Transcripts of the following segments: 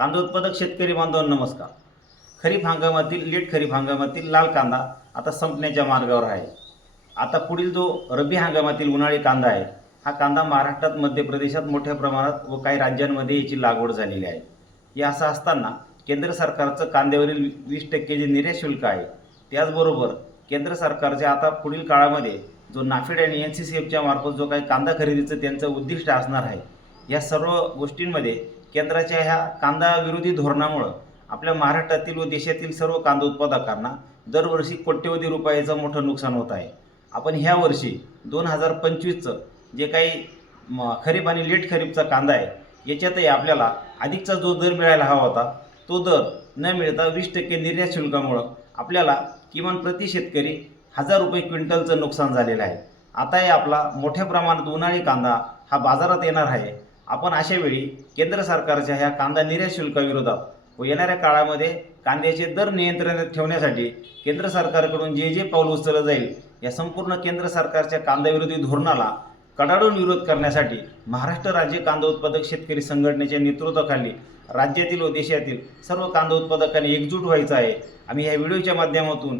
कांदा उत्पादक शेतकरी बांधवांनो नमस्कार. खरीप हंगामातील लेट खरीप हंगामातील लाल कांदा आता संपण्याच्या मार्गावर आहे. आता पुढील जो रब्बी हंगामातील उन्हाळी कांदा आहे हा कांदा महाराष्ट्रात मध्य प्रदेशात मोठ्या प्रमाणात व काही राज्यांमध्ये याची लागवड झालेली आहे. हे असं असताना केंद्र सरकारचं कांद्यावरील वीस टक्के जे निर्यात शुल्क आहे त्याचबरोबर केंद्र सरकारचे आता पुढील काळामध्ये जो नाफेड आणि एन सी सी एफच्या मार्फत जो काही कांदा खरेदीचं त्यांचं उद्दिष्ट असणार आहे या सर्व गोष्टींमध्ये केंद्राच्या ह्या कांदा विरोधी धोरणामुळं आपल्या महाराष्ट्रातील व देशातील सर्व कांदा उत्पादकांना दरवर्षी कोट्यवधी रुपयाचं मोठं नुकसान होत आहे. आपण ह्या वर्षी दोन हजार पंचवीसचं जे काही म, खरीप आणि लेट खरीपचा कांदा आहे याच्यातही आपल्याला अधिकचा जो दर मिळायला हवा होता तो दर न मिळता वीस टक्के निर्यात शुल्कामुळं आपल्याला किमान प्रति शेतकरी हजार रुपये क्विंटलचं नुकसान झालेलं आहे. आताही आपला मोठ्या प्रमाणात उन्हाळी कांदा हा बाजारात येणार आहे. आपण अशा वेळी केंद्र सरकारच्या ह्या कांदा निर्यात शुल्काविरोधात व येणाऱ्या काळामध्ये कांद्याचे दर नियंत्रणात ठेवण्यासाठी केंद्र सरकारकडून जे जे पाऊल उचललं जाईल या संपूर्ण केंद्र सरकारच्या कांदाविरोधी धोरणाला कडाडून विरोध करण्यासाठी महाराष्ट्र राज्य कांदा उत्पादक शेतकरी संघटनेच्या नेतृत्वाखाली राज्यातील व देशातील सर्व कांदा उत्पादकांनी एकजूट व्हायचं आहे. आम्ही ह्या व्हिडिओच्या माध्यमातून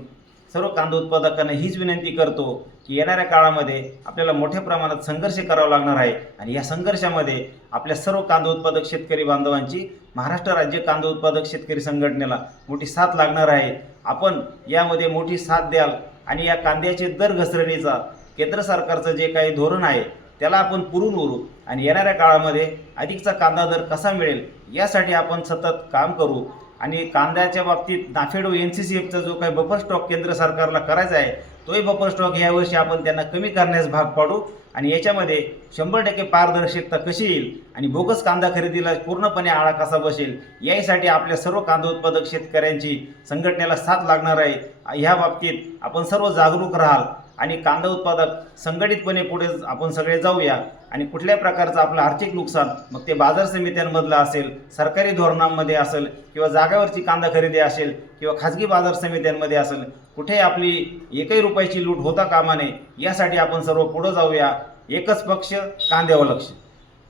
सर्व कांदा उत्पादकांना हीच विनंती करतो की येणाऱ्या काळामध्ये आपल्याला मोठ्या प्रमाणात संघर्ष करावा लागणार आहे. आणि या संघर्षामध्ये आपल्या सर्व कांदा उत्पादक शेतकरी बांधवांची महाराष्ट्र राज्य कांदा उत्पादक शेतकरी संघटनेला मोठी साथ लागणार आहे. आपण यामध्ये मोठी साथ द्याल आणि या कांद्याचे दर घसरणीचा केंद्र सरकारचं जे काही धोरण आहे त्याला आपण पुरून उरू आणि येणाऱ्या काळामध्ये अधिकचा कांदा दर कसा मिळेल यासाठी आपण सतत काम करू. आणि कांद्याच्या बाबतीत नाफेड व एन सी सी एफचा जो काही बफर स्टॉक केंद्र सरकारला करायचा आहे तोही बफर स्टॉक यावर्षी आपण त्यांना कमी करण्यास भाग पाडू. आणि याच्यामध्ये शंभर टक्के पारदर्शकता कशी येईल आणि बोगस कांदा खरेदीला पूर्णपणे आळा कसा बसेल यासाठी आपल्या सर्व कांदा उत्पादक शेतकऱ्यांची संघटनेला साथ लागणार आहे. ह्या बाबतीत आपण सर्व जागरूक राहाल. आणि कांदा उत्पादक संघटितपणे पुढे आपण सगळे जाऊया. आणि कुठल्याही प्रकारचं आपलं आर्थिक नुकसान मग ते बाजार समित्यांमधलं असेल सरकारी धोरणांमध्ये असेल किंवा जागावरची कांदा खरेदी असेल किंवा खाजगी बाजार समित्यांमध्ये असेल कुठेही आपली एकही रुपयाची लूट होता कामा नये यासाठी आपण सर्व पुढं जाऊया. एकच पक्ष कांद्यावर लक्ष.